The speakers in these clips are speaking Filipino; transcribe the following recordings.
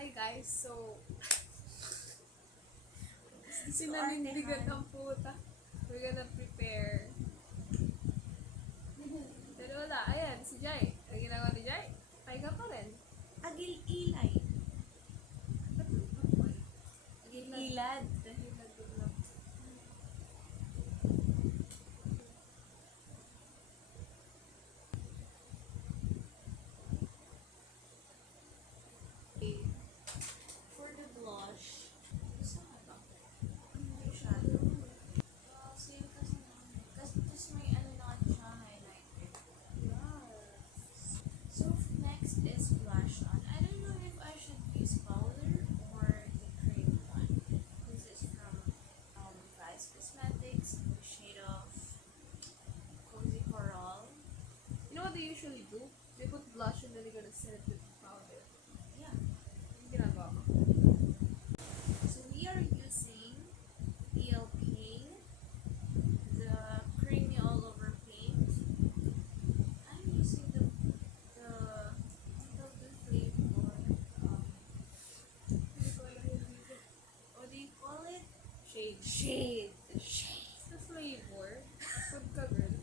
Hi guys, so Gusto sinanindigan artehan. ng puta. We're gonna prepare. Pero wala, ayan, si Jai. Ano ginagawa ni Jai? Pahinga pa rin. Agil-ilay. Agil-ilad. Hilad din lang. Okay. For the blush, gusto ka ba? Eyeshadow. Same kasi namin. Kasi just may ano na siya, highlighter. So, next is blush on. I don't know if I should use powder or the cream one. This is from Vice Cosmetics, the shade of Cozy Coral. You know what they usually do? They put blush and then they're gonna set it with powder. Yeah. Yung ginagawa ko. So we are using PLK, the creamy all over paint. I'm using the flavor. Hindi ko alam yung dito. What do you call it? Shade. Shade. What's the flavor? Food ka, girl.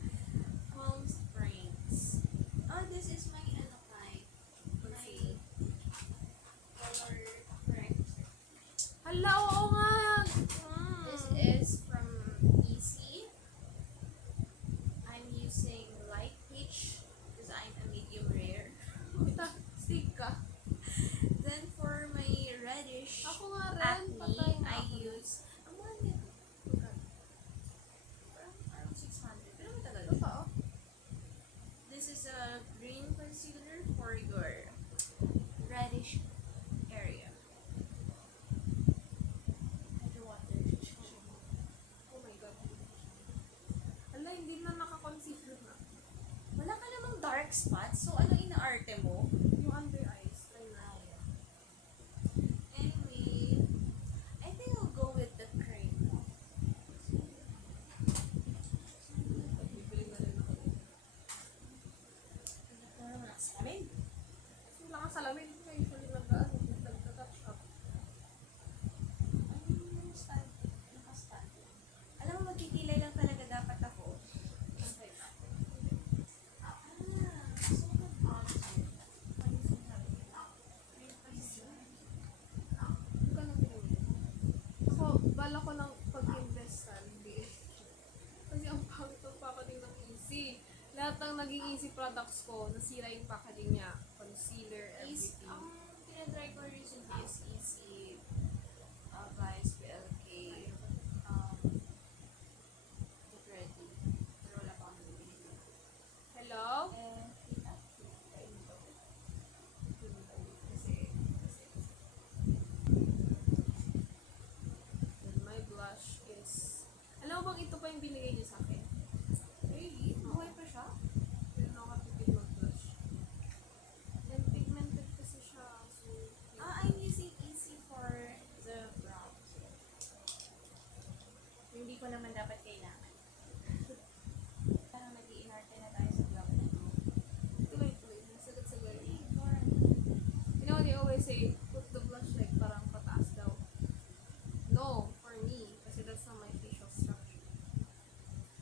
Palm Springs. Oh, this is my my color corrector. Hala, oo nga! This is from Easy. I'm using light peach because I'm a medium rare. Stick ka. Then for my reddish Ako nga rin. Patay acne, nga I ako. use ang mahal nito. Around 600. Pero matagal. Totoo. This is a green concealer for your reddish area. Underwater. Oh my God. Hala, hindi na nakakonsider na. Wala ka namang dark spots, so ano inaarte mo? Yung under eyes. Ayun. Anyway, I think I'll go with the cream. Bibili na rin ako. Ano naman ang salamin? Wala kang salamin. Usually nag-touch up. Naka-stand. Alam mo, magkikilay lang talaga dapat ako. Okay ba? So the concept. What is it natin? Cream concealer. Hindi ka lang pinili. Ako, bala ko ng pag-investan. Hindi. Kasi ang pangit ng packaging ng Easy. Lahat ng naging Easy products ko, nasira yung packaging niya. Concealer, Is, everything. ang tinatry ko recently is Easy, Vice, PLK, Get Ready. Pero wala pa akong nabili. Hello? Kita. Kasi, then my blush is, alam mo bang ito pa yung binigay niyo sa akin? Really? Buhay pa siya? Pero nakatipid mag-blush. And pigmented kasi siya. So, I'm using Easy for the brown. Hindi ko naman dapat kailangan. Parang nag-iinarte na tayo sa vlog na ito. tuloy-tuloy. Nasagot-sagot. Or, You know, they always say, put the blush like parang pataas daw. No, for me. Kasi that's not my facial structure.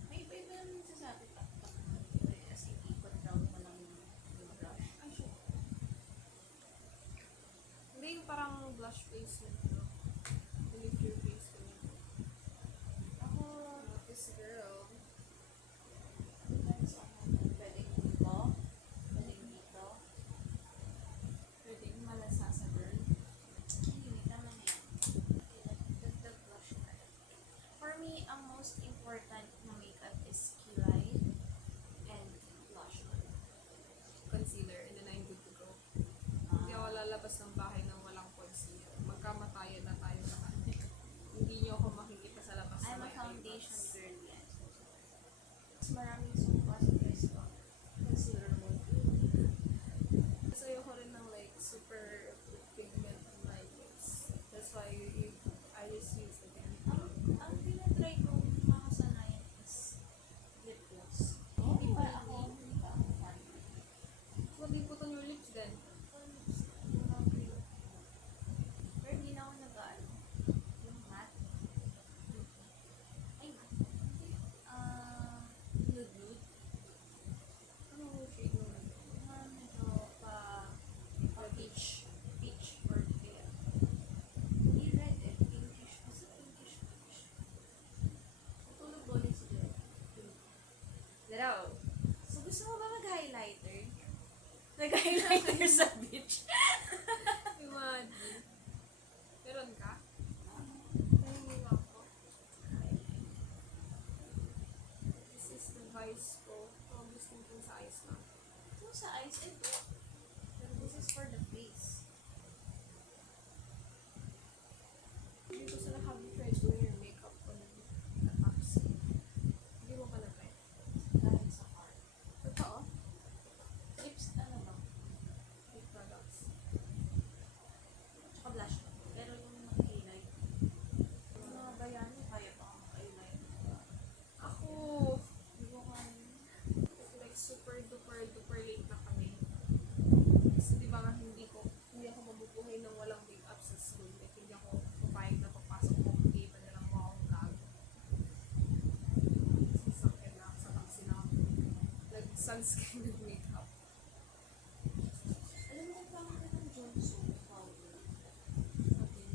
may iba-iba naman sa atin. As in, ikot round mo lang yung brush. Ay, shit. Hindi yung parang blush face yun. No? You lift your face ko yun. Ako, This girl. depends on pwedeng dito, pwedeng dito, pwedeng malasa sa burn. Anyway, tama na yan. Okay, dagdag blush na rin. For me, ang most important na makeup is kilay and blush on. Concealer. And then I'm good to go. Hindi ako lalabas ng bahay nang walang concealer. Magkamatayan na tayo lahat. Hindi niyo ako makikita sa labas I'm na a may foundation eyebags. girl yan. Mas maraming sumpa sa dress ko. Concealer mo. Kasi ayoko rin ng like super pigment on my lips. That's why I just use again. Ang tinatry kong makasanayan is lip gloss. Hindi pa ako fan. Huwag you put on your lips then. sunscreen and makeup. Alam mo kung bakit ka ng Johnson powder?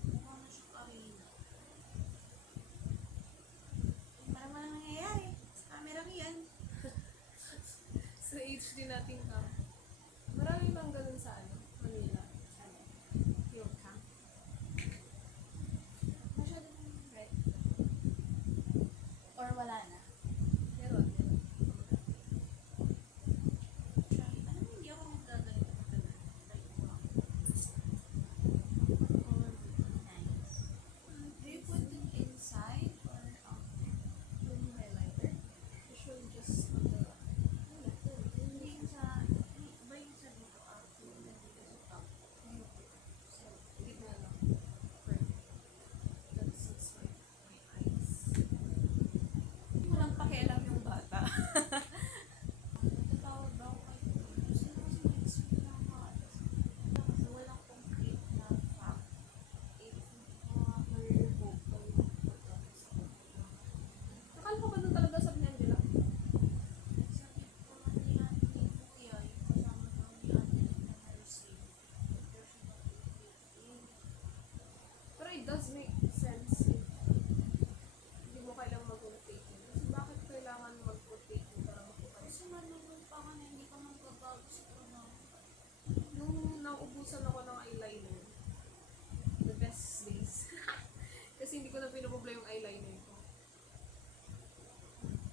Mukha na siyang arena. Parang walang nangyayari. Sa camera ko yan. Sa HD natin ka. Marami bang ganun sa Manila? Ano? Yung camp. Masyadong red. Or wala na. Meron. Try. Alam mo, hindi ako magagalit na matagal. Try ko lang. Nice. Do you put it inside or out? Yung highlighter. Usually just on the... Hindi yung sa... Iba yung sa dito out. Yung nandito sa top. So, Gitna lang. Perfect. That suits my eyes. walang pakialam yung bata. Natawag daw kay Gusto na kasi mag-explain ng halos. Kasi walang complete na fact. If ma-revoke ko yung pagkakos ko. Akala ko ba doon talaga sa Angela? Sabi ko nga ni Ate ni Kuya, yung kasama daw ni Ate na na-receive. Pero siya mag-explain. Pero it does make sense if hindi mo kailangang mag-rotate yun. Kasi bakit kailangan mag-rotate yun para makuha yun? Kasi manunod pa ka na hindi ka magbabago sa trabaho. Nung naubusan ako ng eyeliner, the best days. Kasi hindi ko na pinapobla yung eyeliner ko.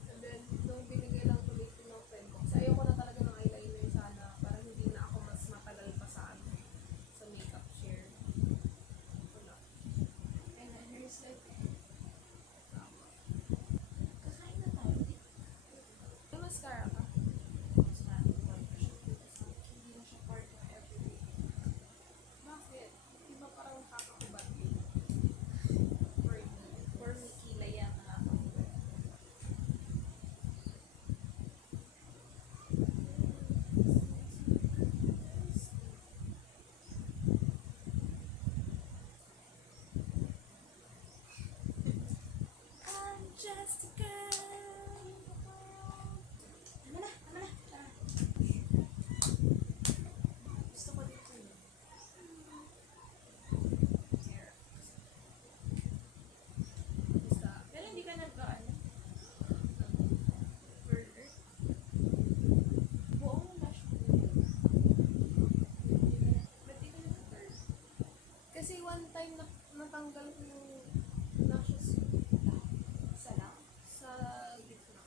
And then, nung binigay lang tuloy ko ng friend ko, kasi ayoko na talaga ng eyeliner sana para hindi na ako mas matagal pa sa sa makeup share. Wala. And then there's like, Tama. kakain na tayo. May mascara ka? Mas natutuwa pa siya. Kasi hindi na siya part ng everyday. Bakit? Di ba parang nakakakubad yun? For me. For me, kilay ang nakakahubad. I'm just a girl. Tama na, tama na, tara. Gusto ko dito yun. Here. Basta, Pero hindi ka nag-ano? burger. Buong lash mo yun. Ba't di ka nag-burn? Kasi one time na natanggal ko yung lashes Isa lang? sa gitna.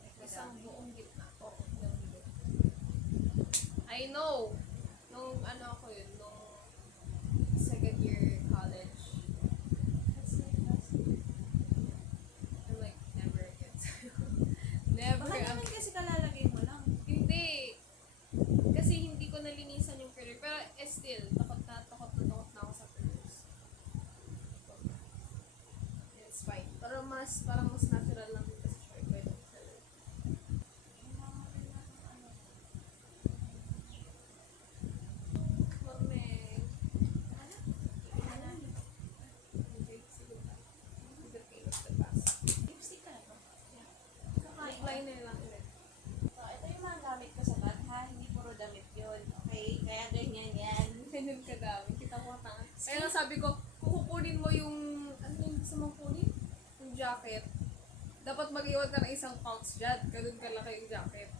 Like, Isang madami. buong gitna. Oo, madami. I know! Nung ano ako yun, nung second year college, That's like last year. I'm like, never again. Never Baka again. naman kasi kalalagay mo lang. Hindi. Kasi hindi ko nalinisan yung career. Pero still, takot na ako sa careers. It's fine. Pero parang mas natural lang din kasi siya. Iba yung career. Yung mga rin na ano. Wag may... Ano? Tingnan na. Okay, sige na. Either kayo of the past. Lipstick ka na to? Yeah. Kakain. Liner lang ulit. So, ito yung mga gamit ko sa bag ha. Hindi puro damit yun. Okay? Kaya ganyan yan. Ganyan ka dami. Kita ko tanga. Kaya nga sabi ko, kukunin mo yung... Ano yung gusto mong kunin? Yung jacket. Dapat mag-iwan ka ng isang pouch dyan. Ganun kalaki yung jacket.